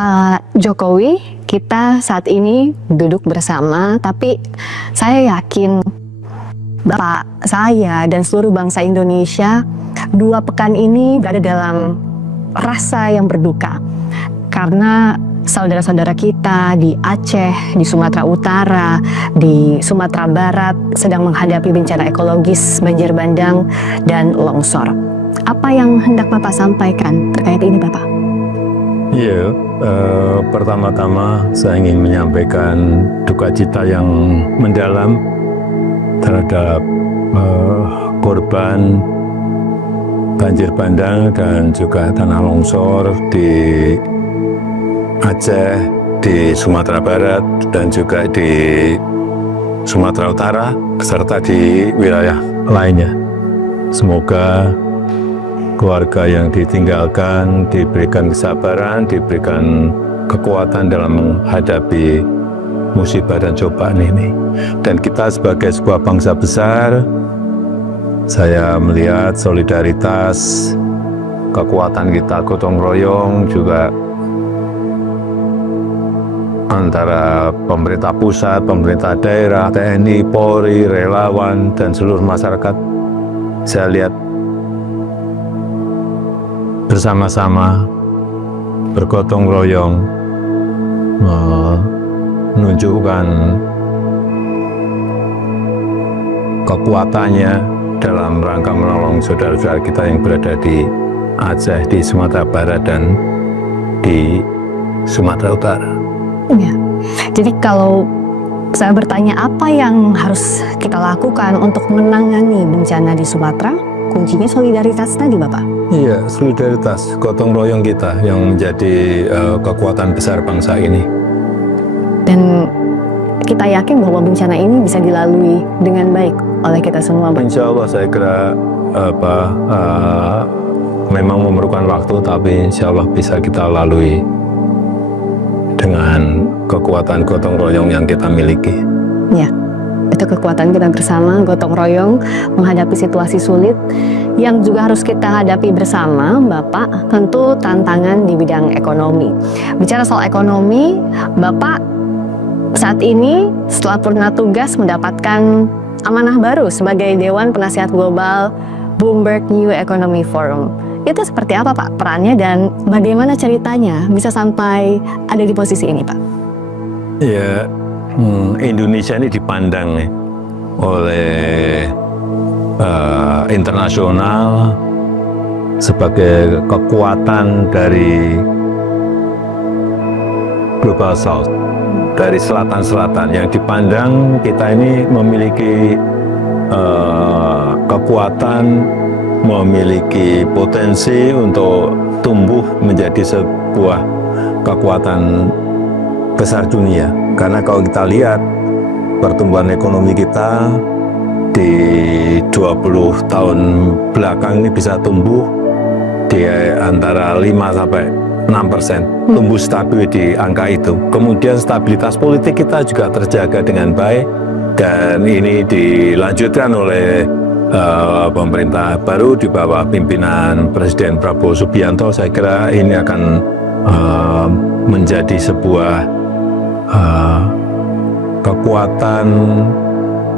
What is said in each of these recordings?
Pak Jokowi, kita saat ini duduk bersama, tapi saya yakin Bapak, saya, dan seluruh bangsa Indonesia 2 pekan ini berada dalam rasa yang berduka. Karena saudara-saudara kita di Aceh, di Sumatera Utara, di Sumatera Barat sedang menghadapi bencana ekologis, banjir bandang, dan longsor. Apa yang hendak Bapak sampaikan terkait ini, Bapak? Iya, pertama-tama saya ingin menyampaikan duka cita yang mendalam terhadap korban banjir bandang dan juga tanah longsor di Aceh, di Sumatera Barat, dan juga di Sumatera Utara, serta di wilayah lainnya. Semoga keluarga yang ditinggalkan diberikan kesabaran, diberikan kekuatan dalam menghadapi musibah dan cobaan ini. Dan kita sebagai sebuah bangsa besar, saya melihat solidaritas, kekuatan kita gotong royong juga antara pemerintah pusat, pemerintah daerah, TNI, Polri, relawan, dan seluruh masyarakat. Saya lihat bersama-sama bergotong royong menunjukkan kekuatannya dalam rangka menolong saudara-saudara kita yang berada di Aceh, di Sumatera Barat, dan di Sumatera Utara. Ya, jadi kalau saya bertanya apa yang harus kita lakukan untuk menangani bencana di Sumatera, kuncinya solidaritas tadi, Bapak? Iya, solidaritas, gotong royong kita yang menjadi kekuatan besar bangsa ini. Dan kita yakin bahwa bencana ini bisa dilalui dengan baik oleh kita semua, Pak. Insya Allah saya kira memang memerlukan waktu, tapi insya Allah bisa kita lalui dengan kekuatan gotong royong yang kita miliki. Ya, itu kekuatan kita bersama, gotong royong menghadapi situasi sulit yang juga harus kita hadapi bersama, Bapak. Tentu tantangan di bidang ekonomi. Bicara soal ekonomi, Bapak saat ini setelah purna tugas mendapatkan amanah baru sebagai Dewan Penasihat Global Bloomberg New Economy Forum. Itu seperti apa, Pak, perannya, dan bagaimana ceritanya bisa sampai ada di posisi ini, Pak? Ya, Indonesia ini dipandang oleh internasional sebagai kekuatan dari Global South, dari selatan-selatan, yang dipandang kita ini memiliki kekuatan, memiliki potensi untuk tumbuh menjadi sebuah kekuatan besar dunia. Karena kalau kita lihat pertumbuhan ekonomi kita di 20 tahun belakang ini bisa tumbuh di antara 5-6%, tumbuh stabil di angka itu. Kemudian stabilitas politik kita juga terjaga dengan baik, dan ini dilanjutkan oleh pemerintah baru di bawah pimpinan Presiden Prabowo Subianto. Saya kira ini akan menjadi sebuah kekuatan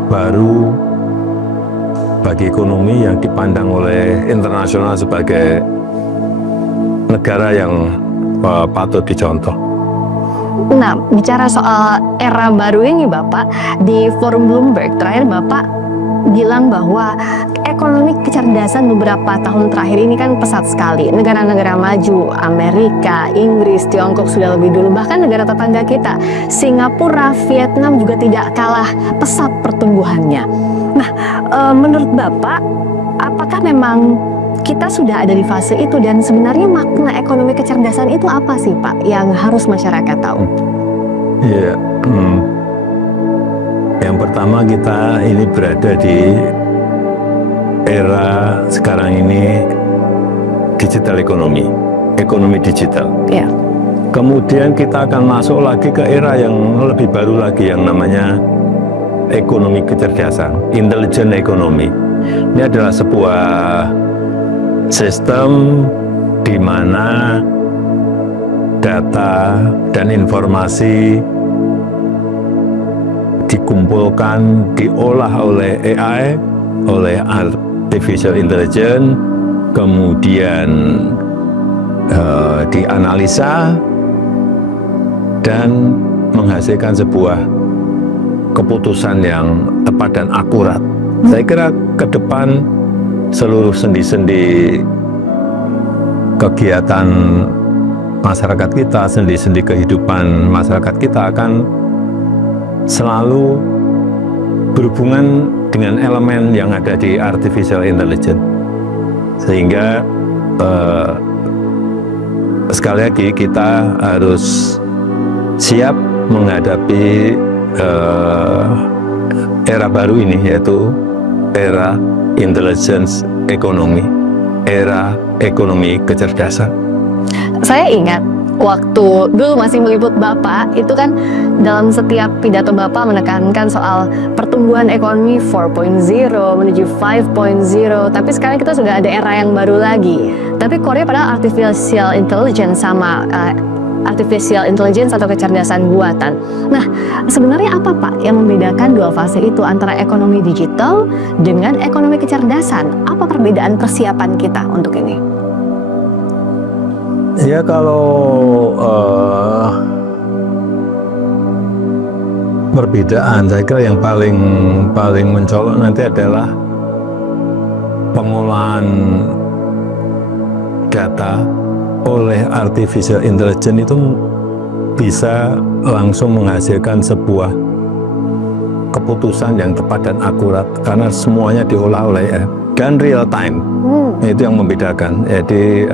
baru bagi ekonomi yang dipandang oleh internasional sebagai negara yang patut dicontoh. Nah, bicara soal era baru ini, Bapak, di Forum Bloomberg terakhir Bapak bilang bahwa ekonomi kecerdasan beberapa tahun terakhir ini kan pesat sekali. Negara-negara maju, Amerika, Inggris, Tiongkok sudah lebih dulu. Bahkan negara tetangga kita, Singapura, Vietnam juga tidak kalah pesat pertumbuhannya. Nah, menurut Bapak, apakah memang kita sudah ada di fase itu, dan sebenarnya makna ekonomi kecerdasan itu apa sih, Pak, yang harus masyarakat tahu? Iya, yang pertama kita ini berada di era sekarang ini digital ekonomi digital. Ya. Kemudian kita akan masuk lagi ke era yang lebih baru lagi yang namanya ekonomi kecerdasan, intelligent economy. Ini adalah sebuah sistem di mana data dan informasi dikumpulkan, diolah oleh AI, oleh artificial intelligence, kemudian dianalisa dan menghasilkan sebuah keputusan yang tepat dan akurat. Saya kira ke depan seluruh sendi-sendi kegiatan masyarakat kita, sendi-sendi kehidupan masyarakat kita akan selalu berhubungan dengan elemen yang ada di artificial intelligence. Sehingga sekali lagi kita harus siap menghadapi era baru ini, yaitu era intelligence ekonomi, era ekonomi kecerdasan. Saya ingat waktu dulu masih meliput Bapak, itu kan dalam setiap pidato Bapak menekankan soal pertumbuhan ekonomi 4.0 menuju 5.0, tapi sekarang kita sudah ada era yang baru lagi. Tapi Korea padahal artificial intelligence sama artificial intelligence atau kecerdasan buatan. Nah, sebenarnya apa Pak yang membedakan dua fase itu antara ekonomi digital dengan ekonomi kecerdasan? Apa perbedaan persiapan kita untuk ini? Ya, kalau perbedaan, saya kira yang paling mencolok nanti adalah pengolahan data oleh artificial intelligence itu bisa langsung menghasilkan sebuah keputusan yang tepat dan akurat karena semuanya diolah oleh AI dan real time. Itu yang membedakan. Jadi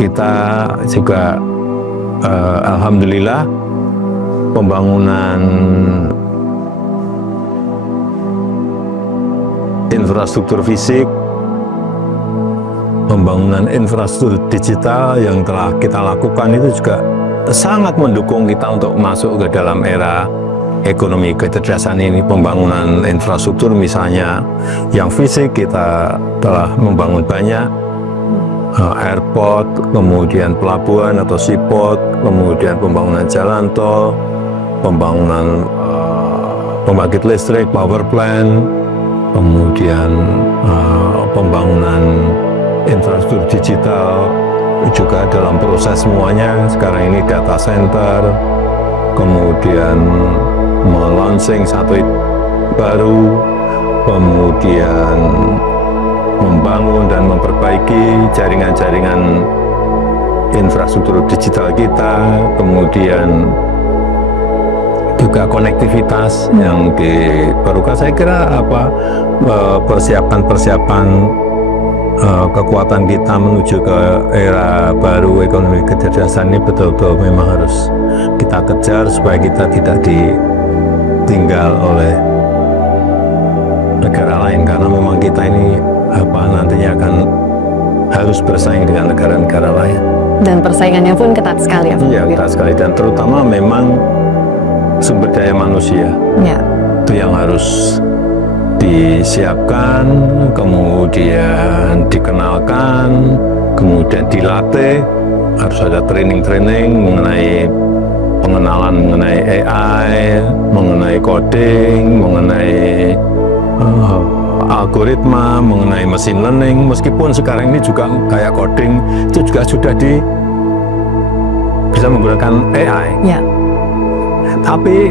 kita juga alhamdulillah pembangunan infrastruktur fisik, pembangunan infrastruktur digital yang telah kita lakukan itu juga sangat mendukung kita untuk masuk ke dalam era ekonomi kecerdasan ini. Pembangunan infrastruktur misalnya yang fisik, kita telah membangun banyak airport, kemudian pelabuhan atau seaport, kemudian pembangunan jalan tol, pembangunan pembangkit listrik, power plant, kemudian pembangunan infrastruktur digital juga dalam proses semuanya. Sekarang ini data center, kemudian melaunching satelit baru, kemudian membangun dan memperbaiki jaringan-jaringan infrastruktur digital kita, kemudian juga konektivitas yang diperlukan. Saya kira persiapan kekuatan kita menuju ke era baru ekonomi kecerdasan ini betul-betul memang harus kita kejar supaya kita tidak ditinggal oleh negara lain, karena memang kita ini nantinya akan harus bersaing dengan negara-negara lain. Dan persaingannya pun ketat sekali ya Pak? Iya, ketat sekali, dan terutama memang sumber daya manusia itu yang harus disiapkan, kemudian dikenalkan, kemudian dilatih. Harus ada training-training mengenai pengenalan mengenai AI, mengenai coding, mengenai algoritma, mengenai machine learning. Meskipun sekarang ini juga kayak coding itu juga sudah bisa menggunakan AI. Tapi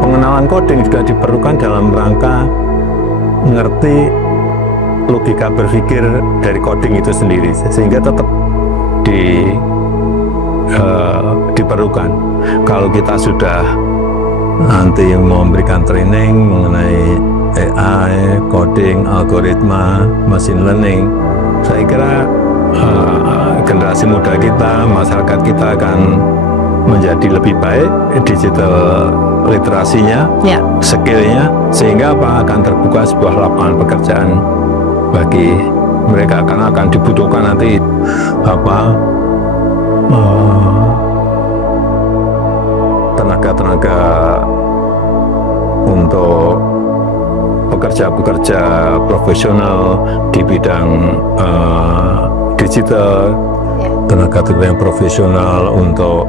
pengenalan coding juga diperlukan dalam rangka mengerti logika berpikir dari coding itu sendiri, sehingga tetap diperlukan. Kalau kita sudah nanti memberikan training mengenai AI, coding, algoritma, machine learning, saya kira generasi muda kita, masyarakat kita akan menjadi lebih baik digital literasinya, skillnya, sehingga akan terbuka sebuah lapangan pekerjaan bagi mereka, karena akan dibutuhkan nanti tenaga-tenaga untuk pekerja-pekerja profesional di bidang digital, tenaga kerja yang profesional untuk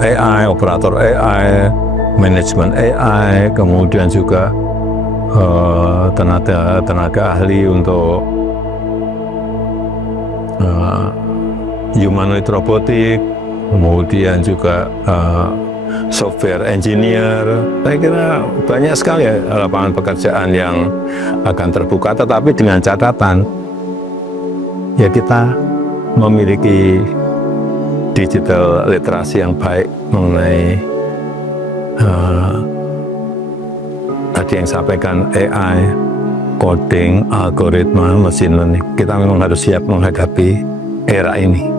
AI, operator AI, manajemen AI, kemudian juga tenaga ahli untuk humanoid robotik, kemudian juga software engineer. Saya kira banyak sekali ya lapangan pekerjaan yang akan terbuka, tetapi dengan catatan ya kita memiliki digital literasi yang baik mengenai tadi yang sampaikan AI, coding, algoritma, machine learning. Kita memang harus siap menghadapi era ini.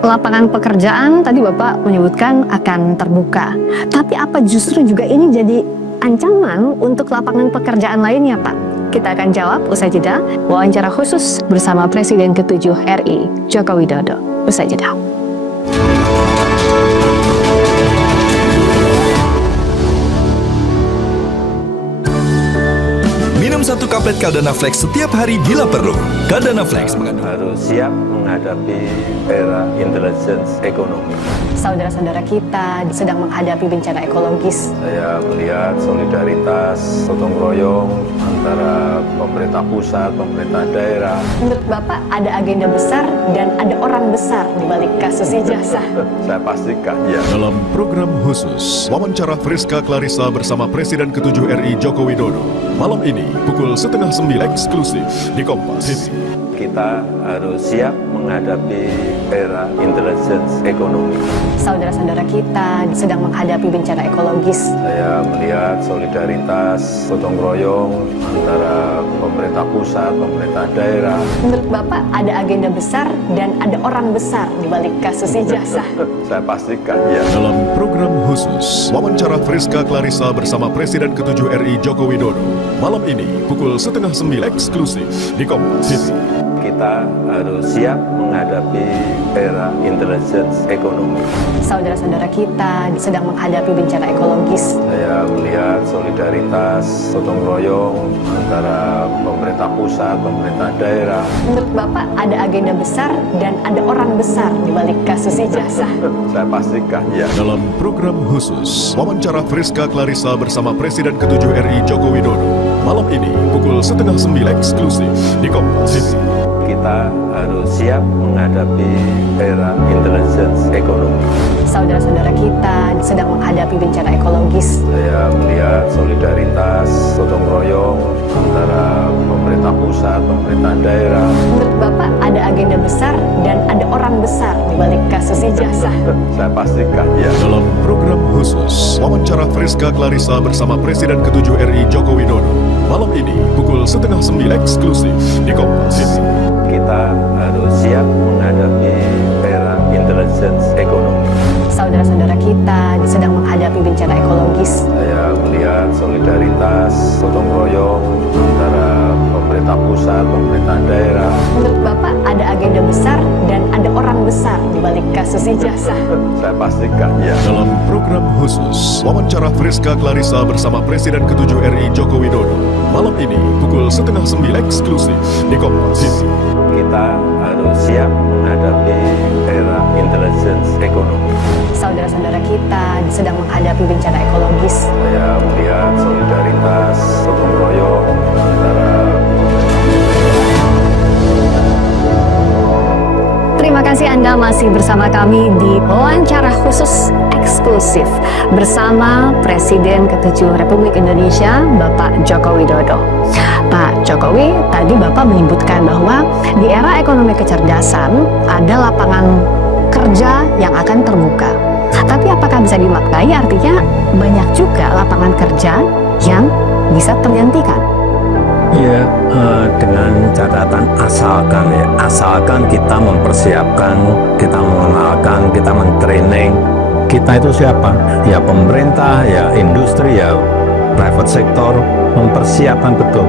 Lapangan pekerjaan tadi Bapak menyebutkan akan terbuka. Tapi apa justru juga ini jadi ancaman untuk lapangan pekerjaan lainnya, Pak? Kita akan jawab usai jeda. Wawancara khusus bersama Presiden ke-7 RI, Joko Widodo. Usai jeda. Minum 1 kaplet Caldana Flex setiap hari bila perlu. Caldana Flex Harus siap menghadapi era intelligence ekonomi. Saudara-saudara kita sedang menghadapi bencana ekologis. Saya melihat solidaritas, gotong royong antara pemerintah pusat, pemerintah daerah. Menurut Bapak ada agenda besar dan ada orang besar di balik kasus ijazah. Saya pastikan ya. dalam program khusus wawancara Friska Clarissa bersama Presiden ke-7 RI Joko Widodo. Malam ini pukul 8:30 eksklusif di Kompas TV. Kita harus siap menghadapi era intelligence ekonomi. Saudara-saudara kita sedang menghadapi bencana ekologis. Saya melihat solidaritas, gotong royong antara pemerintah pusat, pemerintah daerah. Menurut Bapak ada agenda besar dan ada orang besar di balik kasus ijazah. Saya pastikan ya. Dalam program khusus wawancara Friska Clarissa bersama Presiden ke-7 RI Joko Widodo. Malam ini pukul 8:30 eksklusif di Kompas TV. Kita harus siap menghadapi era intelligence ekonomi. Saudara-saudara kita sedang menghadapi bencana ekologis. Saya melihat solidaritas, gotong royong antara pemerintah pusat, pemerintah daerah. Menurut Bapak ada agenda besar dan ada orang besar di balik kasus ijazah. Saya pastikan ya. Dalam program khusus wawancara Friska Clarissa bersama Presiden ke-7 RI Joko Widodo. Malam ini pukul 8:30 eksklusif di Kompas TV. Kita harus siap menghadapi era intelligence ekonomi. Saudara-saudara kita sedang menghadapi bencana ekologis. Saya melihat solidaritas, gotong royong antara pemerintah pusat, pemerintah daerah. Menurut Bapak ada agenda besar dan ada orang besar di balik kasus ijazah. Saya pastikan ya. Dalam program khusus wawancara Friska Clarissa bersama Presiden ke-7 RI Joko Widodo. Malam ini pukul 8:30 eksklusif di Kompas TV. Kita harus siap menghadapi era intelligence ekonomi. Saudara-saudara kita sedang menghadapi bencana ekologis. Saya melihat solidaritas, gotong royong antara pemerintah pusat, pemerintah daerah. Menurut Bapak ada agenda besar dan ada orang besar di balik kasus ijazah. Saya pastikan ya. Dalam program khusus wawancara Friska Clarissa bersama Presiden ke-7 RI Joko Widodo. Malam ini pukul 8:30 eksklusif di Kompas TV. Kita harus siap menghadapi era intelligence ekonomi. Saudara-saudara kita sedang menghadapi bencana ekologis. Saya melihat solidaritas, gotong royong antara. Terima kasih Anda masih bersama kami di wawancara khusus eksklusif bersama Presiden ke-7 Republik Indonesia, Bapak Joko Widodo. Pak Jokowi, tadi Bapak menyebutkan bahwa di era ekonomi kecerdasan ada lapangan kerja yang akan terbuka. Tapi apakah bisa dimaknai artinya banyak juga lapangan kerja yang bisa tergantikan? Ya, dengan catatan asalkan kita mempersiapkan, kita mengenalkan, kita mentraining. Kita itu siapa? Ya pemerintah, ya industri, ya private sector, mempersiapkan betul,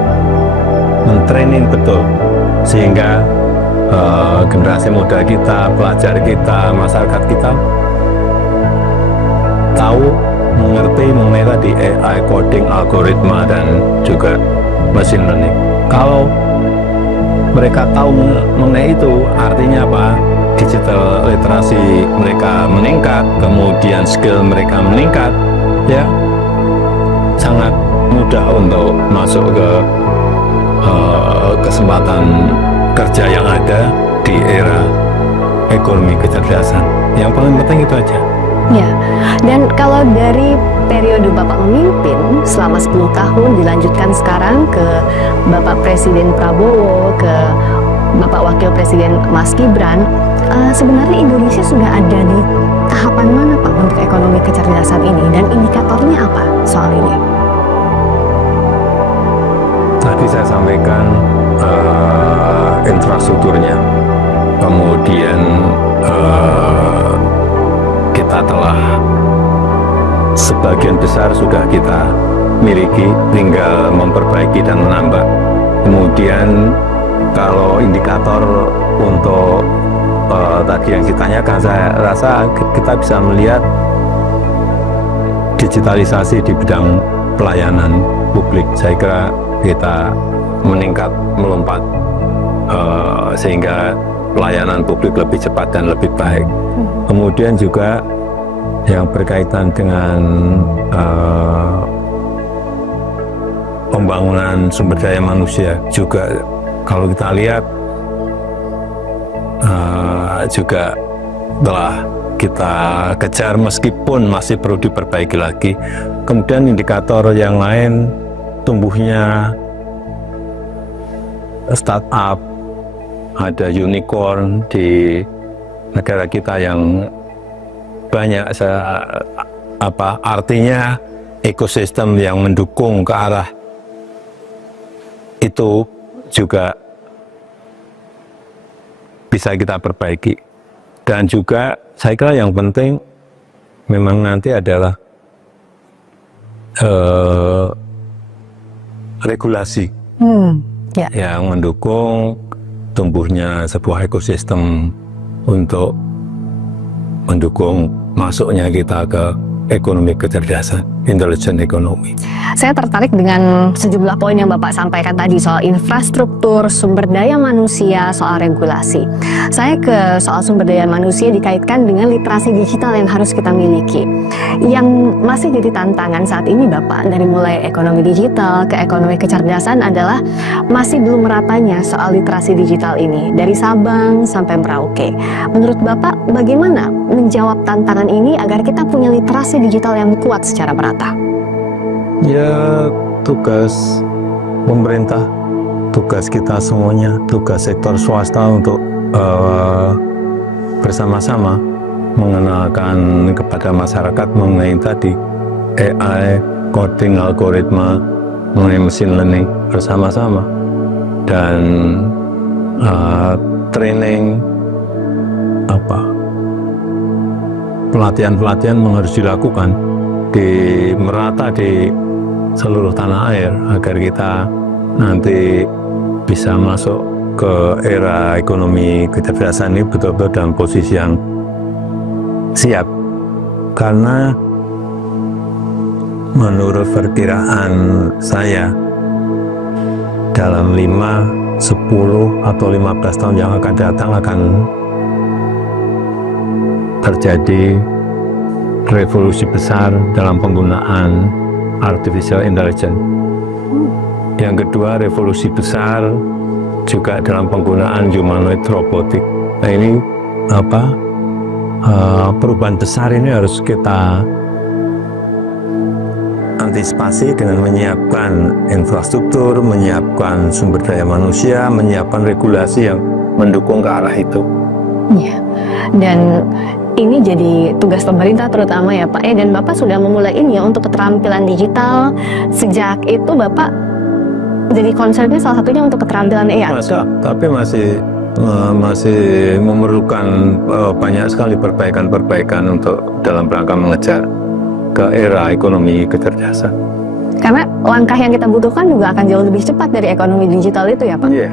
mentraining betul, sehingga generasi muda kita, pelajar kita, masyarakat kita tahu, mengerti mengenai tadi AI, coding, algoritma, dan juga machine learning. Kalau mereka tahu mengenai itu, artinya apa? digital literasi mereka meningkat, kemudian skill mereka meningkat, ya sangat mudah untuk masuk ke kesempatan kerja yang ada di era ekonomi kecerdasan. Yang paling penting itu aja. Ya, dan kalau dari periode Bapak memimpin selama 10 tahun dilanjutkan sekarang ke Bapak Presiden Prabowo, ke Bapak Wakil Presiden Mas Gibran, sebenarnya Indonesia sudah ada di tahapan mana Pak untuk ekonomi kecerdasan ini dan indikatornya apa soal ini? Tadi saya sampaikan infrastrukturnya, kemudian kita telah sebagian besar sudah kita miliki, tinggal memperbaiki dan menambah. Kemudian kalau indikator untuk tadi yang ditanyakan, saya rasa kita bisa melihat digitalisasi di bidang pelayanan publik. Saya kira kita meningkat, melompat, sehingga pelayanan publik lebih cepat dan lebih baik. Kemudian juga yang berkaitan dengan pembangunan sumber daya manusia juga, kalau kita lihat juga telah kita kejar meskipun masih perlu diperbaiki lagi. Kemudian indikator yang lain, tumbuhnya startup, ada unicorn di negara kita yang banyak, artinya ekosistem yang mendukung ke arah itu juga bisa kita perbaiki. Dan juga saya kira yang penting memang nanti adalah regulasi yang mendukung tumbuhnya sebuah ekosistem untuk mendukung masuknya kita ke ekonomi kecerdasan, intelligent economy. Saya tertarik dengan sejumlah poin yang Bapak sampaikan tadi soal infrastruktur, sumber daya manusia, soal regulasi. Saya ke soal sumber daya manusia dikaitkan dengan literasi digital yang harus kita miliki. Yang masih jadi tantangan saat ini Bapak, dari mulai ekonomi digital ke ekonomi kecerdasan adalah masih belum meratanya soal literasi digital ini, dari Sabang sampai Merauke. Menurut Bapak, bagaimana menjawab tantangan ini agar kita punya literasi digital yang kuat secara merata? Ya, tugas pemerintah, tugas kita semuanya, tugas sektor swasta untuk bersama-sama mengenalkan kepada masyarakat mengenai tadi AI, coding, algoritma, mengenai machine learning bersama-sama, dan training pelatihan-pelatihan harus dilakukan merata di seluruh tanah air agar kita nanti bisa masuk ke era ekonomi kecerdasan ini betul-betul dalam posisi yang siap. Karena menurut perkiraan saya dalam 5, 10 atau 15 tahun yang akan datang akan terjadi revolusi besar dalam penggunaan artificial intelligence. Yang kedua, revolusi besar juga dalam penggunaan humanoid robotik. Nah, ini perubahan besar ini harus kita antisipasi dengan menyiapkan infrastruktur, menyiapkan sumber daya manusia, menyiapkan regulasi yang mendukung ke arah itu. Ya, dan ini jadi tugas pemerintah terutama ya Pak, dan Bapak sudah memulai ini ya untuk keterampilan digital. Sejak itu Bapak jadi concernnya salah satunya untuk keterampilan AI. Tapi masih memerlukan banyak sekali perbaikan-perbaikan untuk dalam rangka mengejar ke era ekonomi kecerdasan. Karena langkah yang kita butuhkan juga akan jauh lebih cepat dari ekonomi digital itu ya Pak. Iya.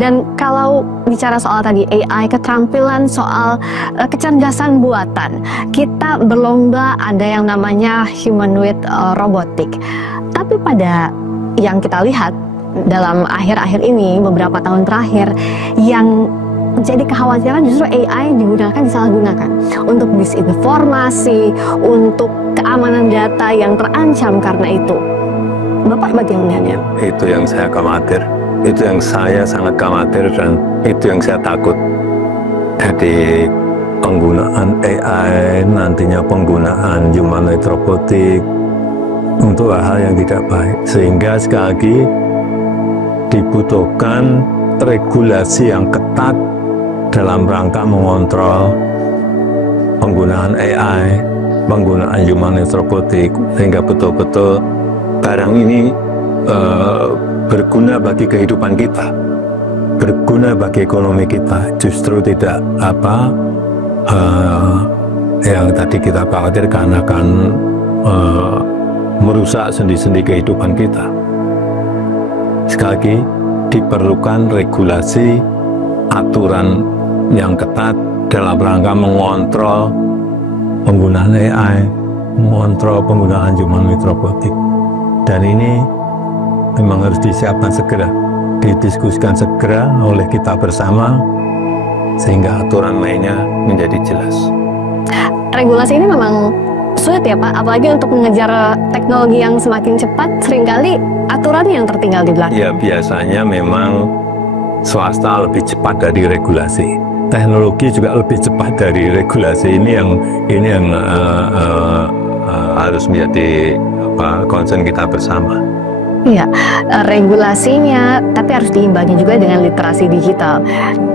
Dan kalau bicara soal tadi AI, keterampilan soal kecerdasan buatan, kita berlomba ada yang namanya humanoid robotik. Tapi pada yang kita lihat dalam akhir-akhir ini, beberapa tahun terakhir, yang jadi kekhawatiran justru AI digunakan, disalahgunakan untuk disinformasi, untuk keamanan data yang terancam karena itu. Bapak bagaimana? Itu yang saya khawatir, itu yang saya sangat khawatir, dan itu yang saya takut. Jadi penggunaan AI, nantinya penggunaan humanoid robotik untuk hal yang tidak baik, sehingga sekali lagi dibutuhkan regulasi yang ketat dalam rangka mengontrol penggunaan AI, penggunaan humanoid robotik, sehingga betul-betul barang ini berguna bagi kehidupan kita, berguna bagi ekonomi kita, justru tidak yang tadi kita khawatirkan akan merusak sendi-sendi kehidupan kita. Sekali lagi, diperlukan regulasi, aturan yang ketat dalam rangka mengontrol penggunaan AI, mengontrol penggunaan humanoid robotik. Dan ini memang harus disiapkan segera, didiskusikan segera oleh kita bersama, sehingga aturan mainnya menjadi jelas. Regulasi ini memang sulit ya Pak, apalagi untuk mengejar teknologi yang semakin cepat, seringkali aturan yang tertinggal di belakang. Ya, biasanya memang swasta lebih cepat dari regulasi, teknologi juga lebih cepat dari regulasi. Ini yang harus menjadi concern kita bersama. Iya, regulasinya, tapi harus diimbangi juga dengan literasi digital.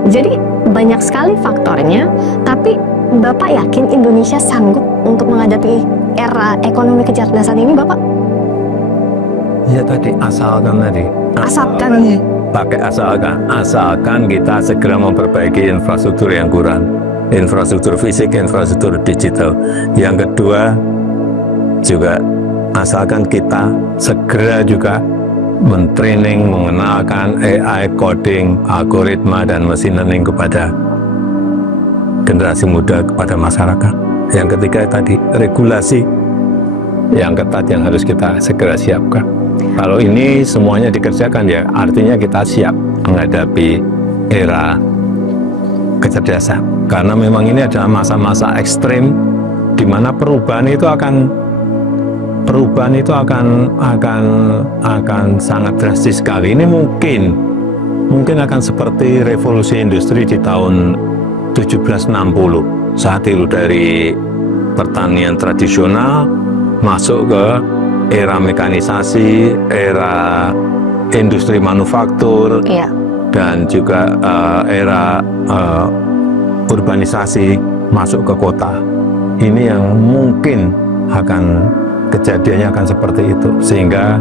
Jadi banyak sekali faktornya, tapi Bapak yakin Indonesia sanggup untuk menghadapi era ekonomi kecerdasan ini, Bapak? Ya tadi, asalkan. Pakai asalkan kita segera memperbaiki infrastruktur yang kurang, infrastruktur fisik, infrastruktur digital. Yang kedua juga asalkan kita segera juga mentraining, mengenalkan AI, coding, algoritma, dan machine learning kepada generasi muda, kepada masyarakat. Yang ketiga tadi, regulasi yang ketat yang harus kita segera siapkan. Kalau ini semuanya dikerjakan, ya artinya kita siap menghadapi era kecerdasan. Karena memang ini adalah masa-masa ekstrim di mana perubahan itu akan sangat drastis sekali. Ini mungkin akan seperti revolusi industri di tahun 1760. Saat itu dari pertanian tradisional masuk ke era mekanisasi, era industri manufaktur, dan juga era urbanisasi masuk ke kota. Ini yang mungkin kejadiannya akan seperti itu, sehingga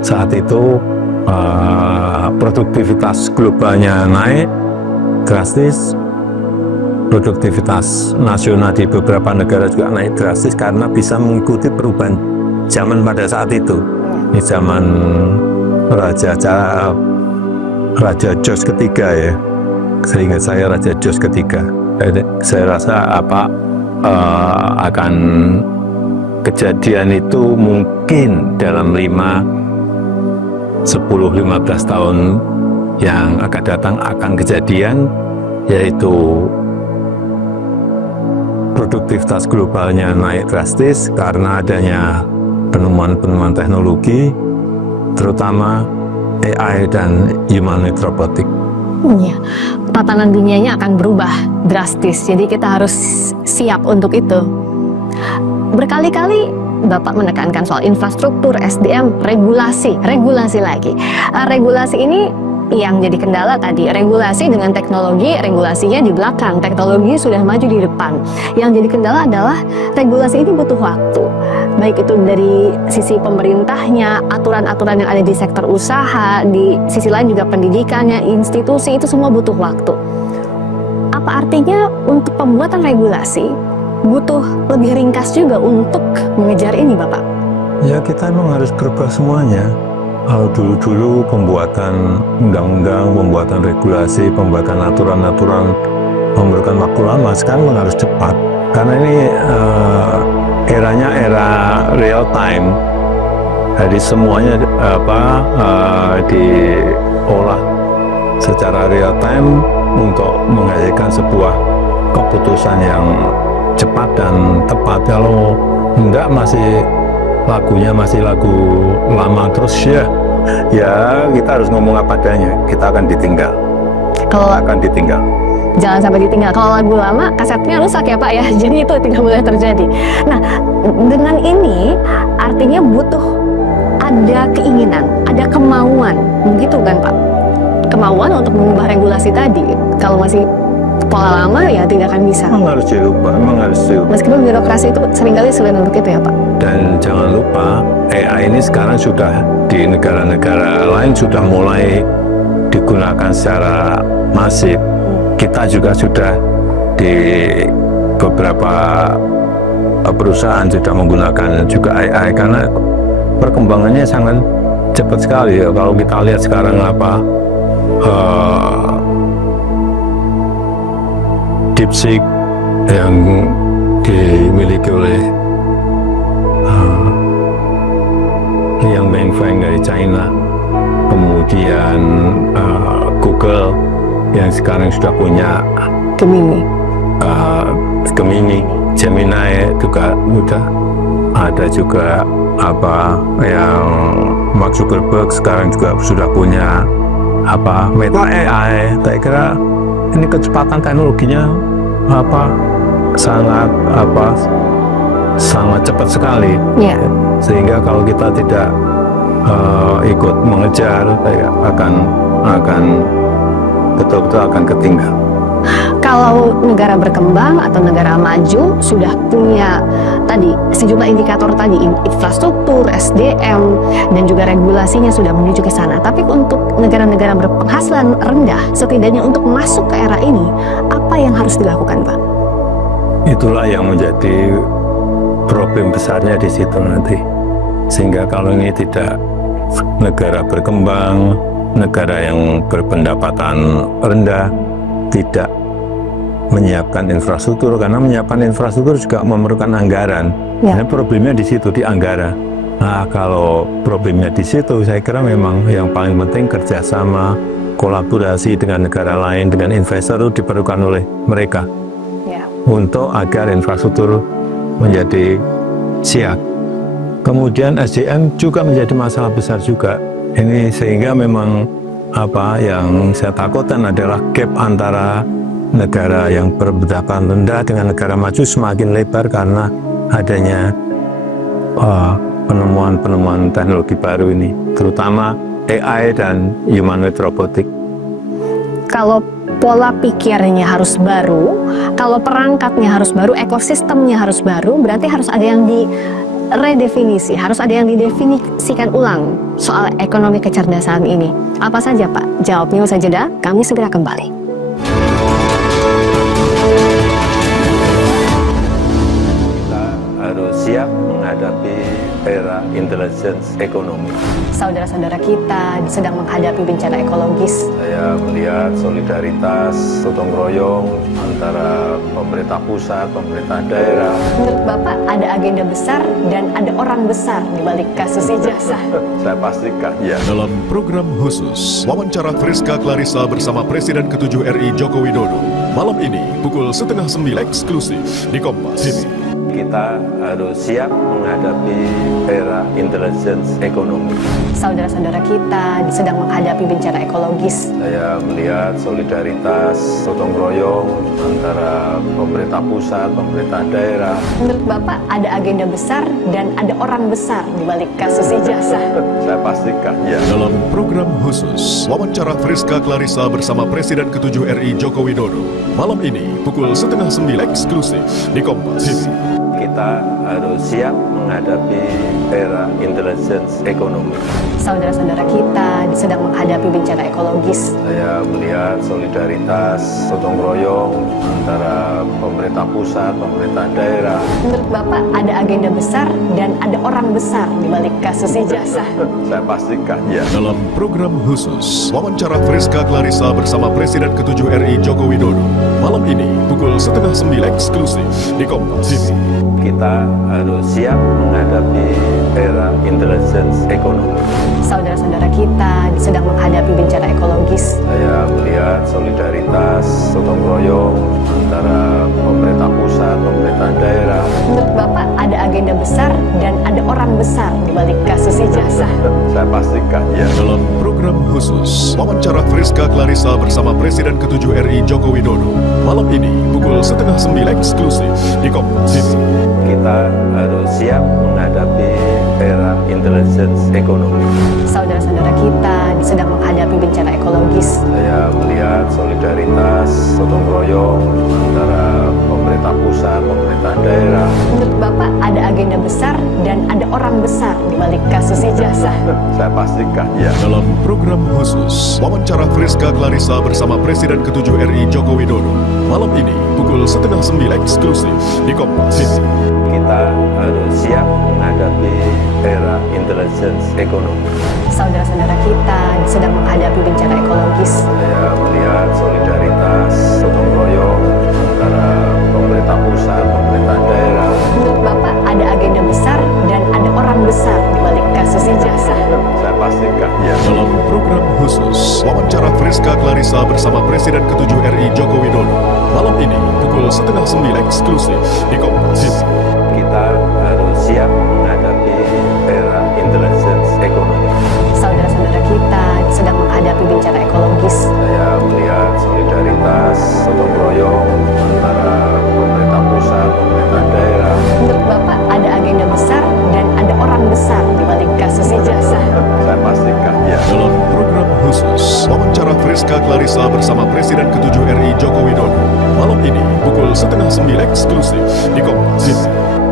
saat itu produktivitas globalnya naik drastis, produktivitas nasional di beberapa negara juga naik drastis karena bisa mengikuti perubahan zaman pada saat itu. Ini zaman Raja George ketiga ya, seingat saya Raja George ketiga. Saya rasa akan kejadian itu mungkin dalam 10-15 tahun yang akan datang akan kejadian, yaitu produktivitas globalnya naik drastis karena adanya penemuan-penemuan teknologi, terutama AI dan humanoid robotik. Ya, tatanan dunianya akan berubah drastis, jadi kita harus siap untuk itu. Berkali-kali Bapak menekankan soal infrastruktur, SDM, regulasi lagi. Regulasi ini yang jadi kendala tadi, regulasi dengan teknologi, regulasinya di belakang, teknologi sudah maju di depan. Yang jadi kendala adalah regulasi ini butuh waktu, baik itu dari sisi pemerintahnya, aturan-aturan yang ada di sektor usaha, di sisi lain juga pendidikannya, institusi, itu semua butuh waktu. Apa artinya untuk pembuatan regulasi butuh lebih ringkas juga untuk mengejar ini, Bapak? Ya, kita memang harus berubah semuanya. Kalau dulu pembuatan undang-undang, pembuatan regulasi, pembuatan aturan-aturan memerlukan waktu lama, sekarang memang harus cepat. Karena ini eranya era real time. Jadi semuanya diolah secara real time, untuk menghasilkan sebuah keputusan yang cepat dan tepat. Kalau enggak, lagunya masih lagu lama terus ya kita harus ngomong apa adanya, kita akan ditinggal. Kalau Akan ditinggal. jangan sampai ditinggal. Kalau lagu lama kasetnya rusak ya Pak ya, jadi itu tidak boleh terjadi. Nah, dengan ini artinya butuh ada keinginan, ada kemauan, begitu kan Pak? Kemauan untuk mengubah regulasi tadi. Kalau masih pola lama ya tidak akan bisa. Memang harus dirubah. Meskipun birokrasi itu seringkali sulit untuk itu ya Pak. Dan jangan lupa, AI ini sekarang sudah di negara-negara lain sudah mulai digunakan secara masif. Kita juga sudah di beberapa perusahaan sudah menggunakan juga AI karena perkembangannya sangat cepat sekali ya. Kalau kita lihat sekarang DeepSeek yang dimiliki oleh Liang Mengfeng dari China, kemudian Google yang sekarang sudah punya Gemini, Gemini juga udah ada juga yang Mark Zuckerberg sekarang juga sudah punya Meta AI. Saya kira ini kecepatan teknologinya sangat cepat sekali. Ya. Sehingga kalau kita tidak ikut mengejar, saya akan betul-betul akan ketinggal. Kalau negara berkembang atau negara maju sudah punya tadi sejumlah indikator tadi, infrastruktur, SDM, dan juga regulasinya sudah menuju ke sana. Tapi untuk negara-negara berpenghasilan rendah, setidaknya untuk masuk ke era ini, apa yang harus dilakukan, Pak? Itulah yang menjadi problem besarnya di situ nanti. Sehingga kalau ini tidak negara berkembang, negara yang berpendapatan rendah, tidak menyiapkan infrastruktur, karena menyiapkan infrastruktur juga memerlukan anggaran. Ya. Nah, problemnya di situ, di anggaran. Nah, kalau problemnya di situ, saya kira memang yang paling penting kerjasama, kolaborasi dengan negara lain, dengan investor itu diperlukan oleh mereka. Ya. Untuk agar infrastruktur menjadi siap. Kemudian SDM juga menjadi masalah besar juga. Ini sehingga memang yang saya takutkan adalah gap antara negara yang berpendapatan rendah dengan negara maju semakin lebar karena adanya penemuan-penemuan teknologi baru ini, terutama AI dan humanoid robotik. Kalau pola pikirnya harus baru, kalau perangkatnya harus baru, ekosistemnya harus baru, berarti harus ada yang diredefinisi, harus ada yang didefinisikan ulang soal ekonomi kecerdasan ini. Apa saja Pak? Jawabnya usai jeda, kami segera kembali. Harus siap menghadapi era intelligence ekonomi. Saudara-saudara kita sedang menghadapi bencana ekologis. Saya melihat solidaritas, gotong royong antara pemerintah pusat, pemerintah daerah. Menurut Bapak ada agenda besar dan ada orang besar di balik kasus ijazah. Saya pastikan, ya. Dalam program khusus, wawancara Friska Clarissa bersama Presiden ke-7 RI Joko Widodo. Malam ini, pukul 8:30 eksklusif di Kompas TV. Kita harus siap menghadapi era intelligence ekonomi. Saudara-saudara kita sedang menghadapi bencana ekologis. Saya melihat solidaritas, gotong royong antara pemerintah pusat, pemerintah daerah. Menurut Bapak ada agenda besar dan ada orang besar di balik kasus ijazah. Saya pastikan, ya. Dalam program khusus, wawancara Friska Clarissa bersama Presiden ke-7 RI Joko Widodo. Malam ini, pukul 8:30 eksklusif di Kompas TV. Kita harus siap menghadapi era intelligence ekonomi. Saudara-saudara kita sedang menghadapi bencana ekologis. Saya melihat solidaritas, gotong royong antara pemerintah pemerintah pusat, pemerintah daerah. Menurut Bapak ada agenda besar dan ada orang besar di balik kasus ijazah. Saya pastikan ya. Dalam program khusus wawancara Friska Clarissa bersama Presiden ke-7 RI Joko Widodo malam ini pukul 8:30 eksklusif di Kompas TV. Kita harus siap menghadapi era intelligence ekonomi. Saudara-saudara kita sedang menghadapi bencana ekologis. Saya melihat solidaritas, gotong royong antara pemerintah pusat, pemerintah daerah. Menurut Bapak ada agenda besar dan ada orang besar di balik kasus ijazah. Saya pastikan ya. Dalam program khusus wawancara Friska Clarissa bersama Presiden ke-7 RI Joko Widodo malam ini pukul 8:30 eksklusif di Kompas TV. Kita harus siap menghadapi era intelligence ekonomi. Saudara-saudara kita sedang menghadapi bencana ekologis. Saya melihat solidaritas, gotong royong antara pemerintah pusat, pemerintah daerah. Menurut Bapak ada agenda besar dan ada orang besar di balik kasus ijazah. Saya pastikan ya. Dalam program khusus wawancara Friska Clarissa bersama Presiden ke-7 RI Joko Widodo malam ini pukul 8:30 eksklusif di Kompas TV. Kita harus siap menghadapi era intelligence ekonomi. Saudara-saudara kita sedang menghadapi bencana ekologis. Saya melihat solidaritas, gotong royong antara pemerintah pusat, pemerintah daerah. Menurut Bapak ada agenda besar dan ada orang besar di balik kasus ijazah. Saya pastikan ya. Dalam program khusus wawancara Friska Clarissa bersama Presiden ke-7 RI Joko Widodo malam ini pukul 8:30 eksklusif di Kompas TV. Kita harus siap menghadapi era intelligence ekonomi. Saudara-saudara kita sedang menghadapi bencana ekologis. Saya melihat solidaritas, gotong royong antara pemerintah pusat, pemerintah daerah. Menurut Bapak ada agenda besar dan ada orang besar di balik kasus ijazah. Saya pastikan ya. Dalam program khusus wawancara Friska Clarissa bersama Presiden ke-7 RI Joko Widodo malam ini pukul 8:30 eksklusif di Kompas TV.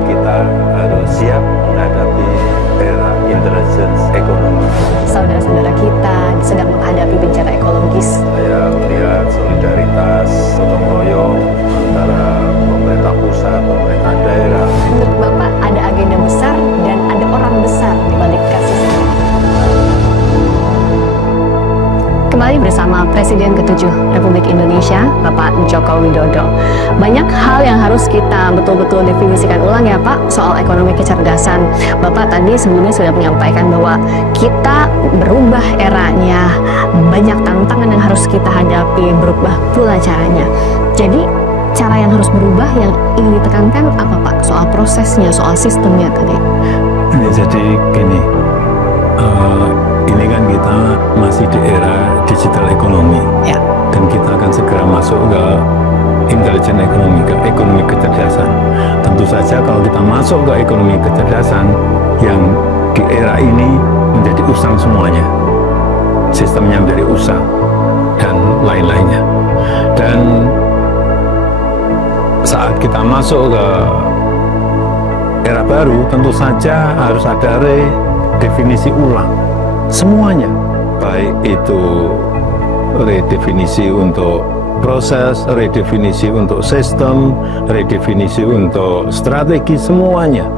Kita harus siap menghadapi era intelligence ekonomi. Saudara-saudara kita sedang menghadapi bencana ekologis. Saya melihat solidaritas, gotong royong antara pemerintah pusat, pemerintah daerah. Menurut Bapak ada agenda besar dan ada orang besar di balik kasus ini. Kembali bersama Presiden ke-7 Republik Indonesia, Bapak Joko Widodo. Banyak hal yang harus kita betul-betul definisikan ulang ya Pak, soal ekonomi kecerdasan. Bapak tadi sebelumnya sudah menyampaikan bahwa kita berubah eranya, banyak tantangan yang harus kita hadapi, berubah pula caranya. Jadi, cara yang harus berubah yang ingin ditekankan apa Pak? Soal prosesnya, soal sistemnya tadi. Jadi gini, ini kan kita masih di era digital ekonomi, Ya. dan kita akan segera masuk ke intelligent ekonomi, ke ekonomi kecerdasan. Tentu saja kalau kita masuk ke ekonomi kecerdasan, yang di era ini menjadi usang semuanya, sistemnya menjadi usang dan lain-lainnya. Dan saat kita masuk ke era baru, tentu saja harus ada redefinisi ulang semuanya, baik itu redefinisi untuk proses, redefinisi untuk sistem, redefinisi untuk strategi, semuanya.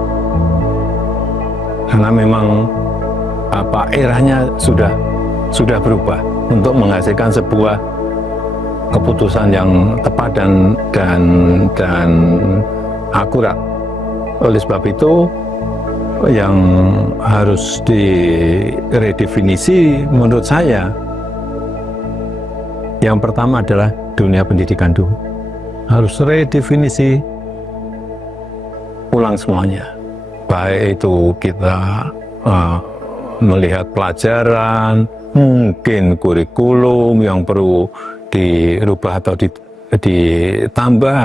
Karena memang eranya sudah berubah untuk menghasilkan sebuah keputusan yang tepat dan akurat. Oleh sebab itu, yang harus diredefinisi menurut saya, yang pertama adalah dunia pendidikan dulu. Harus redefinisi ulang semuanya. Baik itu kita melihat pelajaran, mungkin kurikulum yang perlu dirubah atau ditambah,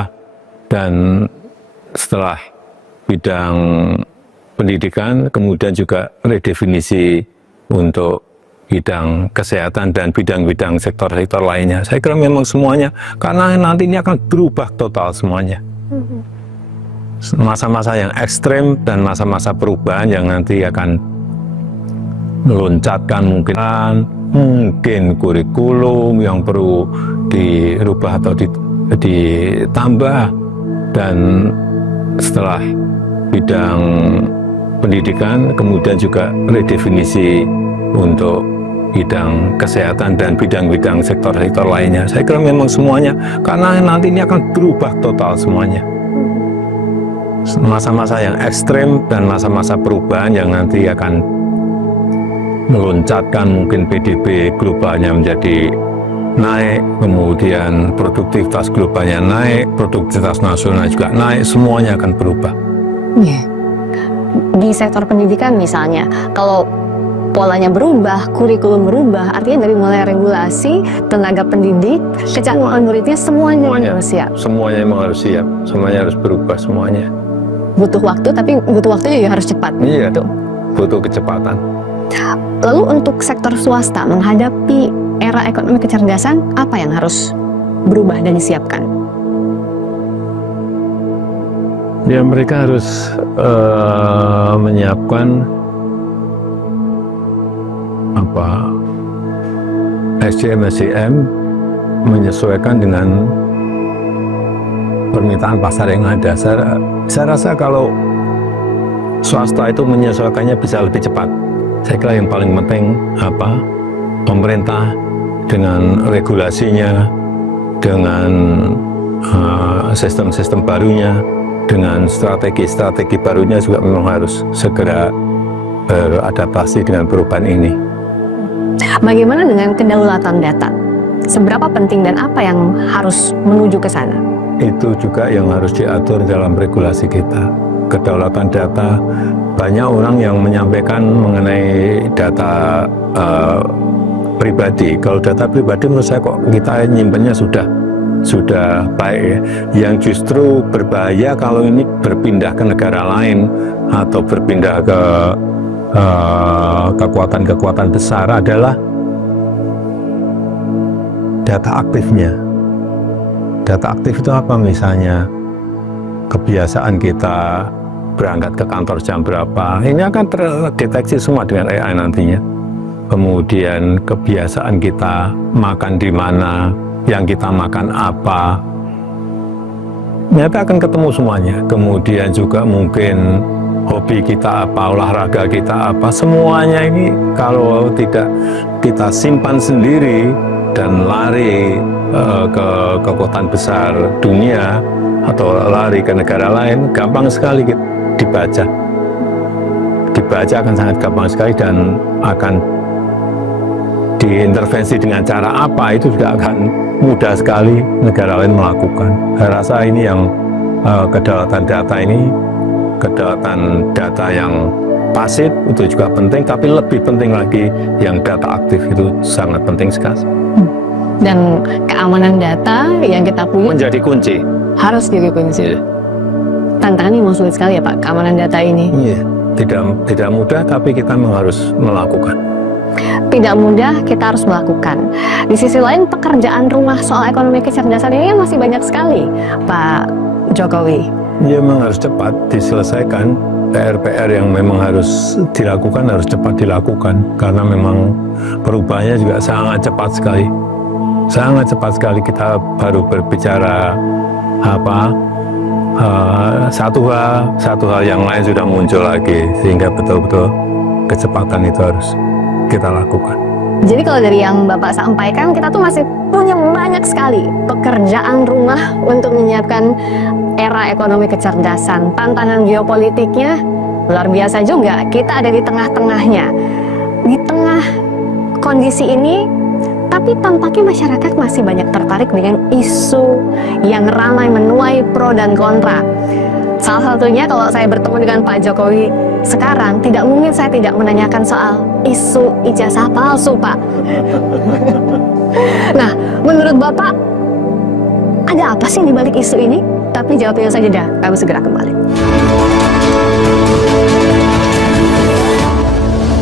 dan setelah bidang pendidikan, kemudian juga redefinisi untuk bidang kesehatan dan bidang-bidang sektor-sektor lainnya. Saya kira memang semuanya, karena nanti ini akan berubah total semuanya. Masa-masa yang ekstrem dan masa-masa perubahan yang nanti akan meloncatkan mungkin kurikulum yang perlu dirubah atau ditambah, Dan setelah bidang pendidikan, kemudian juga redefinisi untuk bidang kesehatan dan bidang-bidang sektor-sektor lainnya. Saya kira memang semuanya, karena nanti ini akan berubah total semuanya. Masa-masa yang ekstrem dan masa-masa perubahan yang nanti akan meloncatkan mungkin PDB globalnya menjadi naik, kemudian produktivitas globalnya naik, produktivitas nasional juga naik, semuanya akan berubah. Di sektor pendidikan misalnya, kalau polanya berubah, kurikulum berubah, artinya dari mulai regulasi, tenaga pendidik, kecakupan muridnya, semuanya harus siap. Semuanya memang harus siap, semuanya harus berubah semuanya. Butuh waktu, tapi butuh waktunya juga harus cepat. Iya, Gitu. butuh kecepatan. Lalu untuk sektor swasta menghadapi era ekonomi kecerdasan, apa yang harus berubah dan disiapkan? Ya, mereka harus menyiapkan SDM menyesuaikan dengan permintaan pasar yang ada. Saya rasa kalau swasta itu menyesuaikannya bisa lebih cepat. Saya kira yang paling penting pemerintah dengan regulasinya, dengan sistem-sistem barunya, dengan strategi-strategi barunya juga memang harus segera beradaptasi dengan perubahan ini. Bagaimana dengan kedaulatan data? Seberapa penting dan apa yang harus menuju ke sana? Itu juga yang harus diatur dalam regulasi kita. Kedaulatan data, banyak orang yang menyampaikan mengenai data pribadi. Kalau data pribadi menurut saya kok kita nyimpennya sudah baik. Yang justru berbahaya kalau ini berpindah ke negara lain atau berpindah ke kekuatan-kekuatan besar adalah data aktifnya. Data aktif itu apa? Misalnya kebiasaan kita berangkat ke kantor jam berapa, ini akan terdeteksi semua dengan AI nantinya. Kemudian kebiasaan kita makan di mana, yang kita makan apa, ternyata akan ketemu semuanya. Kemudian juga mungkin hobi kita apa, olahraga kita apa, semuanya ini kalau tidak kita simpan sendiri dan lari ke kekuatan besar dunia atau lari ke negara lain, gampang sekali dibaca. Dibaca akan sangat gampang sekali dan akan diintervensi dengan cara apa, itu juga akan mudah sekali negara lain melakukan. Saya rasa ini yang kedaulatan data ini, kedaulatan data yang pasif itu juga penting, tapi lebih penting lagi yang data aktif itu sangat penting sekali. Dan keamanan data yang kita punya Menjadi kunci. harus jadi kunci. Tantangannya memang sulit sekali ya Pak, keamanan data ini. Iya, tidak mudah, tapi kita memang harus melakukan. Tidak mudah, kita harus melakukan. Di sisi lain, pekerjaan rumah soal ekonomi kecerdasan ini masih banyak sekali, Pak Jokowi. Ya, memang harus cepat diselesaikan. PR-PR yang memang harus dilakukan harus cepat dilakukan, karena memang perubahannya juga sangat cepat sekali. Sangat cepat sekali, kita baru berbicara satu hal yang lain sudah muncul lagi, sehingga betul-betul kecepatan itu harus kita lakukan. Jadi kalau dari yang Bapak sampaikan, kita tuh masih punya banyak sekali pekerjaan rumah untuk menyiapkan era ekonomi kecerdasan. Tantangan geopolitiknya luar biasa juga, kita ada di tengah-tengahnya. Di tengah kondisi ini, tapi tampaknya masyarakat masih banyak tertarik dengan isu yang ramai menuai pro dan kontra. Salah satunya kalau saya bertemu dengan Pak Jokowi sekarang, tidak mungkin saya tidak menanyakan soal isu ijazah palsu, Pak. Nah, menurut Bapak, ada apa sih di balik isu ini? Tapi jawabnya saja dah, kami segera kembali.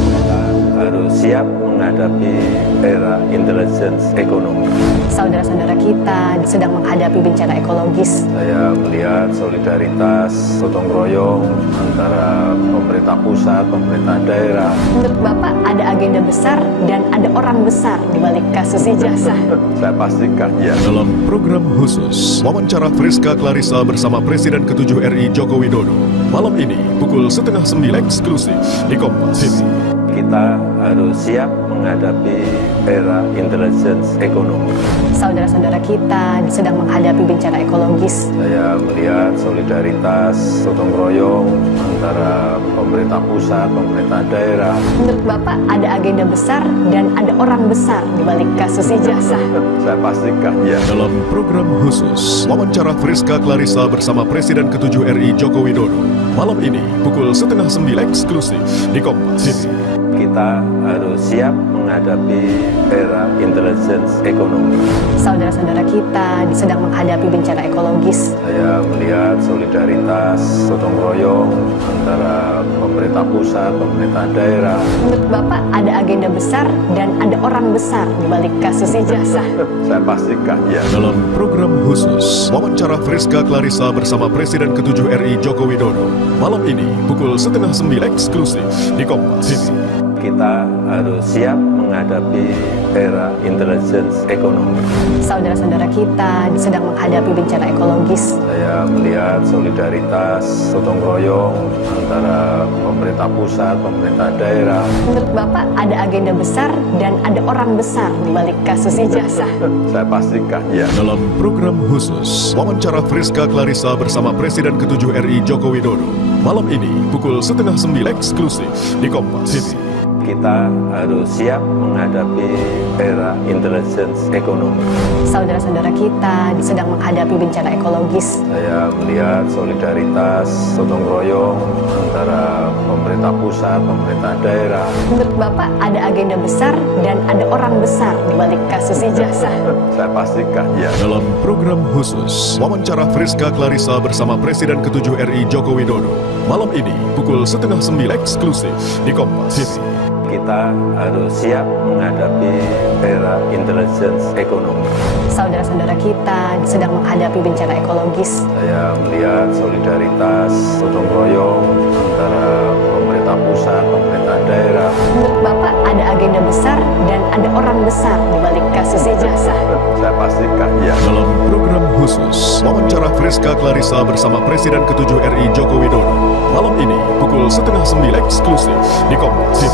Kita harus siap menghadapi menghadapi era intelligence ekonomi. Saudara-saudara kita sedang menghadapi bencana ekologis. Saya melihat solidaritas, gotong royong antara pemerintah pusat, pemerintah daerah. Menurut Bapak ada agenda besar dan ada orang besar di balik kasus ijazah. Saya pastikan ya. Dalam program khusus, wawancara Friska Clarissa bersama Presiden ke-7 RI Joko Widodo. Malam ini, pukul 8:30 eksklusif di Kompas TV. Kita harus siap menghadapi era intelligence ekonomi. Saudara-saudara kita sedang menghadapi bencana ekologis. Saya melihat solidaritas, gotong royong antara pemerintah pusat, pemerintah daerah. Menurut Bapak ada agenda besar dan ada orang besar di balik kasus ijazah. Saya pastikan ya. Dalam program khusus, wawancara Friska Clarissa bersama Presiden ke-7 RI Joko Widodo. Malam ini, pukul 8:30 eksklusif di Kompas TV. Kita harus siap menghadapi era intelligence ekonomi. Saudara-saudara kita sedang menghadapi bencana ekologis. Saya melihat solidaritas, gotong royong antara pemerintah pusat, pemerintah daerah. Menurut Bapak ada agenda besar dan ada orang besar di balik kasus ijazah. Saya pastikan ya. Dalam program khusus, wawancara Friska Clarissa bersama Presiden ke-7 RI Joko Widodo. Malam ini, pukul 8:30 eksklusif di Kompas TV. Kita harus siap menghadapi era intelligence ekonomi. Saudara-saudara kita sedang menghadapi bencana ekologis. Saya melihat solidaritas, gotong royong antara pemerintah pusat, pemerintah daerah. Menurut Bapak ada agenda besar dan ada orang besar di balik kasus ijazah. Saya pastikan ya. Dalam program khusus, wawancara Friska Clarissa bersama Presiden ke-7 RI Joko Widodo. Malam ini, pukul 8:30 eksklusif di Kompas TV. Kita harus siap menghadapi era intelligence ekonomi. Saudara-saudara kita sedang menghadapi bencana ekologis. Saya melihat solidaritas, gotong royong antara pemerintah pusat, pemerintah daerah. Menurut Bapak ada agenda besar dan ada orang besar di balik kasus ijazah. Saya pastikan ya. Dalam program khusus, wawancara Friska Clarissa bersama Presiden ke-7 RI Joko Widodo. Malam ini, pukul 8:30 eksklusif di Kompas TV. Kita harus siap menghadapi era intelligence ekonomi. Saudara-saudara kita sedang menghadapi bencana ekologis. Saya melihat solidaritas, gotong royong antara pemerintah pusat, pemerintah daerah. Menurut Bapak ada agenda besar dan ada orang besar di balik kasus ijazah. Saya pastikan ya. Dalam program khusus, wawancara Friska Clarissa bersama Presiden ke-7 RI Joko Widodo. Malam ini, pukul 8:30 eksklusif di Kompas TV.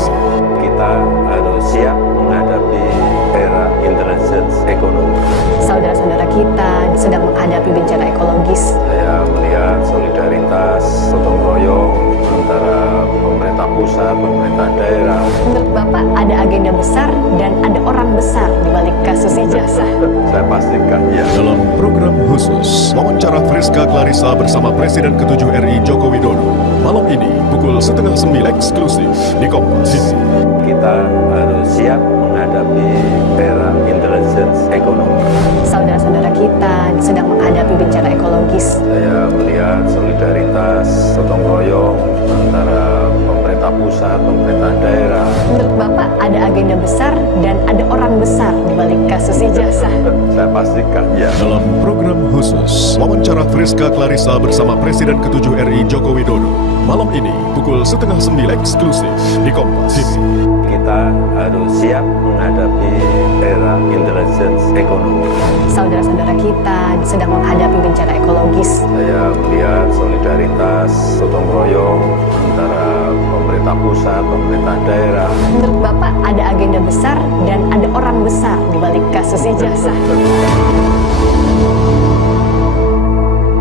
Kita harus siap menghadapi era intelligence ekonomi. Saudara-saudara kita sedang menghadapi bencana ekologis. Saya melihat solidaritas, gotong royong antara pemerintah pusat, pemerintah daerah. Menurut Bapak ada agenda besar dan ada orang besar di balik kasus ijazah. Saya pastikan ya. Dalam program khusus, wawancara Friska Clarissa bersama Presiden ke-7 RI Joko Widodo. Malam ini, pukul 8:30 eksklusif di Kompas TV. Kita harus siap menghadapi era intelligence ekonomi. Saudara-saudara kita sedang menghadapi bencana ekologis. Saya melihat solidaritas, gotong royong antara pemerintah pusat, pemerintah daerah. Menurut Bapak ada agenda besar dan ada orang besar di balik kasus ijazah. Saya pastikan ya. Dalam program khusus, wawancara Friska Clarissa bersama Presiden ke-7 RI Joko Widodo. Malam ini, pukul 8:30 eksklusif di Kompas TV. Kita harus siap menghadapi era intelligence ekonomi. Saudara-saudara kita sedang menghadapi bencana ekologis. Saya melihat solidaritas, gotong royong antara pemerintah pusat, pemerintah daerah. Menurut Bapak ada agenda besar dan ada orang besar di balik kasus ijazah.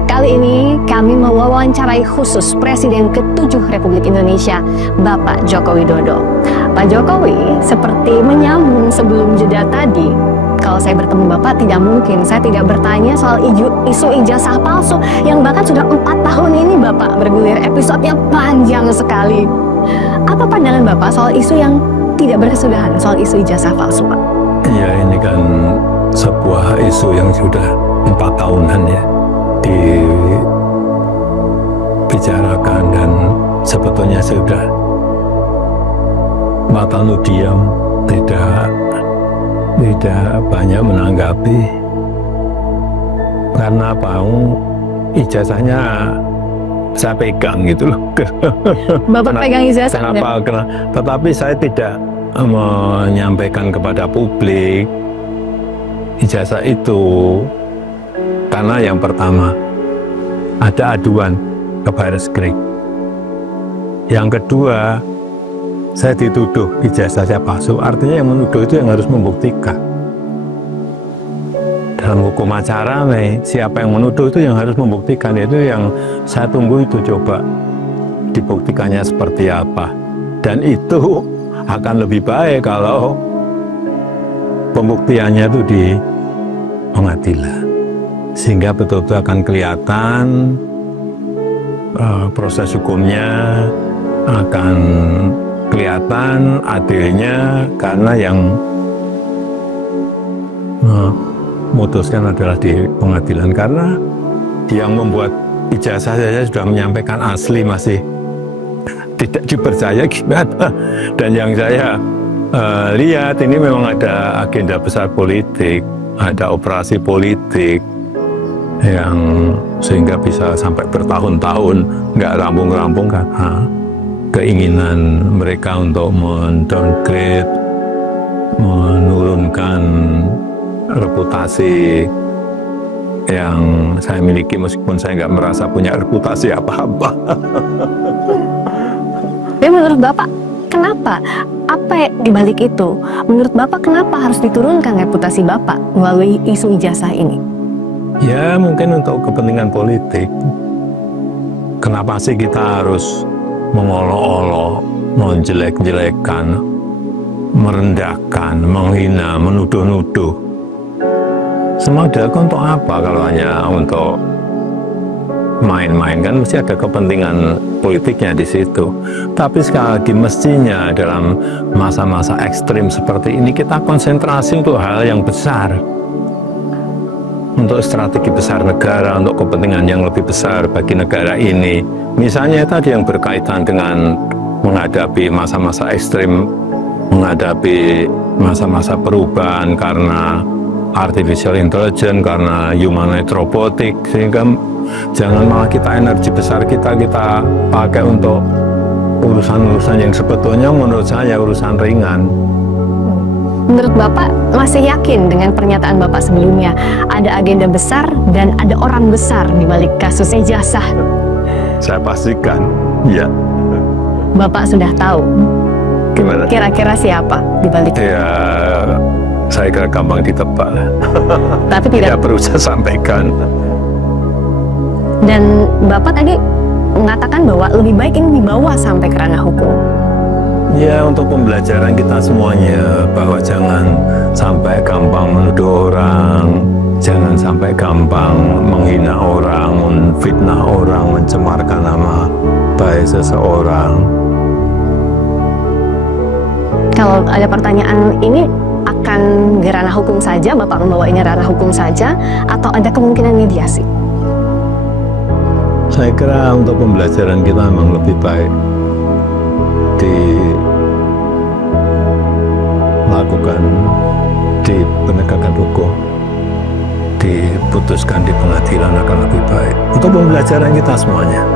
Kali ini kami mewawancarai khusus Presiden ke-7 Republik Indonesia, Bapak Joko Widodo. Pak Jokowi seperti menyambung sebelum jeda tadi. Kalau saya bertemu Bapak tidak mungkin saya tidak bertanya soal isu ijazah palsu yang bahkan sudah 4 tahun ini Bapak bergulir, episodenya panjang sekali. Apa pandangan Bapak soal isu yang tidak berkesudahan, soal isu ijazah palsu, Pak? Ya, ini kan sebuah isu yang sudah 4 tahunan ya dibicarakan, dan sebetulnya sudah mata nu diam, tidak banyak menanggapi karena apa? Ijazahnya saya pegang gitu loh. Bapak pegang ijazah. Tetapi saya tidak menyampaikan kepada publik ijazah itu karena yang pertama ada aduan ke Barreskrim. Yang kedua, saya dituduh ijazah saya palsu, artinya yang menuduh itu yang harus membuktikan. Dalam hukum acara nih, siapa yang menuduh itu yang harus membuktikan. Itu yang saya tunggu, itu coba dibuktikannya seperti apa. Dan itu akan lebih baik kalau pembuktiannya itu di pengadilan, sehingga betul-betul akan kelihatan proses hukumnya, akan kelihatan adilnya, karena yang memutuskan adalah di pengadilan. Karena yang membuat ijazah saya sudah menyampaikan asli, masih tidak dipercaya gimana. Dan yang saya lihat ini memang ada agenda besar politik, ada operasi politik yang sehingga bisa sampai bertahun-tahun nggak rampung-rampung karena keinginan mereka untuk mendowngrade, menurunkan reputasi yang saya miliki, meskipun saya nggak merasa punya reputasi apa-apa. Tapi menurut Bapak, kenapa? Apa dibalik itu? Menurut Bapak, kenapa harus diturunkan reputasi Bapak melalui isu ijazah ini? Ya mungkin untuk kepentingan politik. Kenapa sih kita harus mengolok-olok, menjelek-jelekan, merendahkan, menghina, menuduh-nuduh? Semua dilakukan untuk apa kalau hanya untuk main-main? Kan mesti ada kepentingan politiknya di situ. Tapi sekali lagi, mestinya dalam masa-masa ekstrim seperti ini kita konsentrasi untuk hal yang besar, untuk strategi besar negara, untuk kepentingan yang lebih besar bagi negara ini. Misalnya tadi yang berkaitan dengan menghadapi masa-masa ekstrim, menghadapi masa-masa perubahan karena artificial intelligence, karena humanoid robotik, sehingga jangan malah kita energi besar kita pakai untuk urusan-urusan yang sebetulnya menurut saya urusan ringan. Menurut Bapak, masih yakin dengan pernyataan Bapak sebelumnya ada agenda besar dan ada orang besar di balik kasus ijazah? Saya pastikan, ya. Bapak sudah tahu Gimana? kira-kira siapa di balik? Ya, saya kira gampang ditebak. Tapi tidak. Ya, perlu saya sampaikan. Dan Bapak tadi mengatakan bahwa lebih baik ini dibawa sampai ke ranah hukum. Ya, untuk pembelajaran kita semuanya, bahwa jangan sampai gampang menuduh orang, jangan sampai gampang menghina orang, menfitnah orang, mencemarkan nama baik seseorang. Kalau ada pertanyaan ini akan ke ranah hukum saja, Bapak membawa ini ranah hukum saja, atau ada kemungkinan mediasi? Saya kira untuk pembelajaran kita memang lebih baik dilakukan di penegakan hukum, diputuskan di pengadilan akan lebih baik untuk pembelajaran kita semuanya.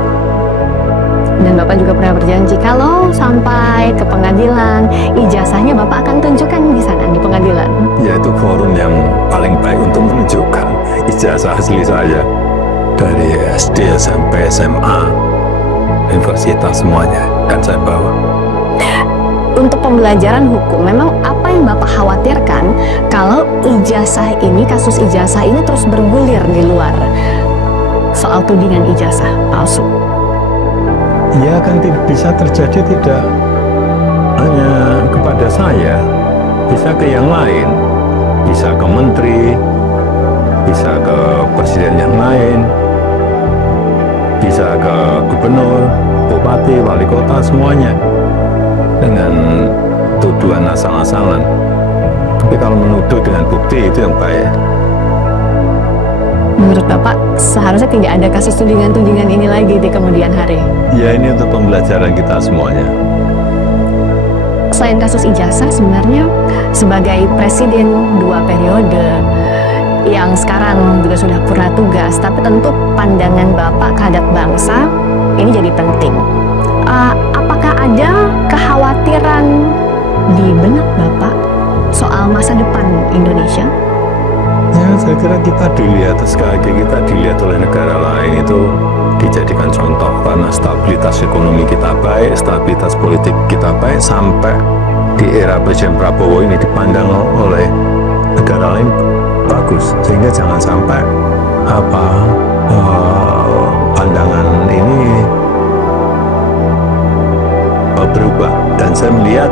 Dan Bapak juga pernah berjanji kalau sampai ke pengadilan, ijazahnya Bapak akan tunjukkan di sana, di pengadilan. Yaitu forum yang paling baik untuk menunjukkan ijazah asli saya dari SD sampai SMA, universitas semuanya kan saya bawa. Untuk pembelajaran hukum, memang apa yang Bapak khawatirkan kalau ijazah ini, kasus ijazah ini terus bergulir di luar soal tudingan ijazah palsu? Ya kan bisa terjadi, tidak hanya kepada saya, bisa ke yang lain, bisa ke menteri, bisa ke presiden yang lain, bisa ke gubernur, bupati, wali kota, semuanya dengan tuduhan asal-asalan. Tapi kalau menuduh dengan bukti, itu yang baik. Menurut Bapak, seharusnya tidak ada kasus tudingan-tudingan ini lagi di kemudian hari? Ya, ini untuk pembelajaran kita semuanya. selain kasus ijazah, sebenarnya sebagai presiden 2 periode yang sekarang juga sudah purna tugas, tapi tentu pandangan Bapak terhadap bangsa ini jadi penting. Apakah ada kekhawatiran di benak Bapak soal masa depan Indonesia? Ya, saya kira kita dilihat, sekali lagi kita dilihat oleh negara lain itu dijadikan contoh, karena stabilitas ekonomi kita baik, stabilitas politik kita baik, sampai di era Presiden Prabowo ini dipandang oleh negara lain bagus, sehingga jangan sampai pandangan ini berubah. Dan saya melihat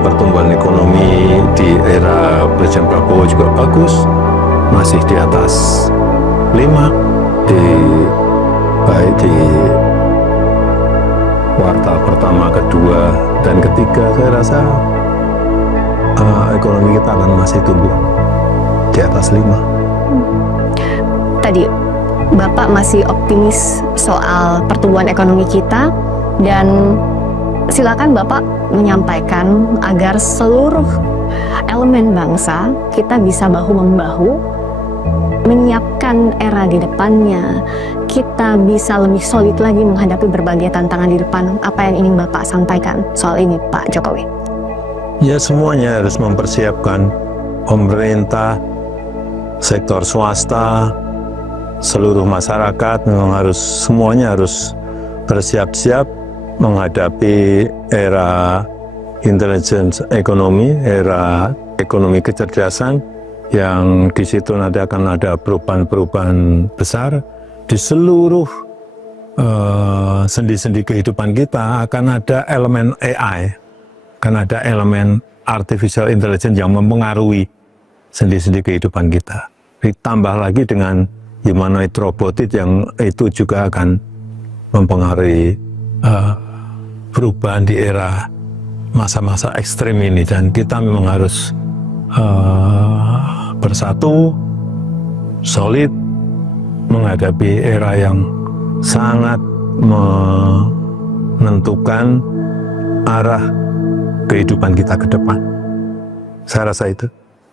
pertumbuhan ekonomi di era Presiden Prabowo juga bagus, masih di atas 5 baik di kuartal pertama, kedua, dan ketiga. Saya rasa ekonomi kita akan masih tumbuh di atas 5. Tadi Bapak masih optimis soal pertumbuhan ekonomi kita, dan silakan Bapak menyampaikan agar seluruh elemen bangsa kita bisa bahu-membahu menyiapkan era di depannya, kita bisa lebih solid lagi menghadapi berbagai tantangan di depan. Apa yang ingin Bapak sampaikan soal ini, Pak Jokowi? Ya, semuanya harus mempersiapkan, pemerintah, sektor swasta, seluruh masyarakat memang semuanya harus bersiap-siap menghadapi era intelligence ekonomi, era ekonomi kecerdasan, yang di situ nanti akan ada perubahan-perubahan besar di seluruh sendi-sendi kehidupan kita. Akan ada elemen AI, akan ada elemen artificial intelligence yang mempengaruhi sendi-sendi kehidupan kita. Ditambah lagi dengan humanoid robotik yang itu juga akan mempengaruhi perubahan di era masa-masa ekstrim ini, dan kita memang harus bersatu, solid menghadapi era yang sangat menentukan arah kehidupan kita ke depan. Saya rasa itu.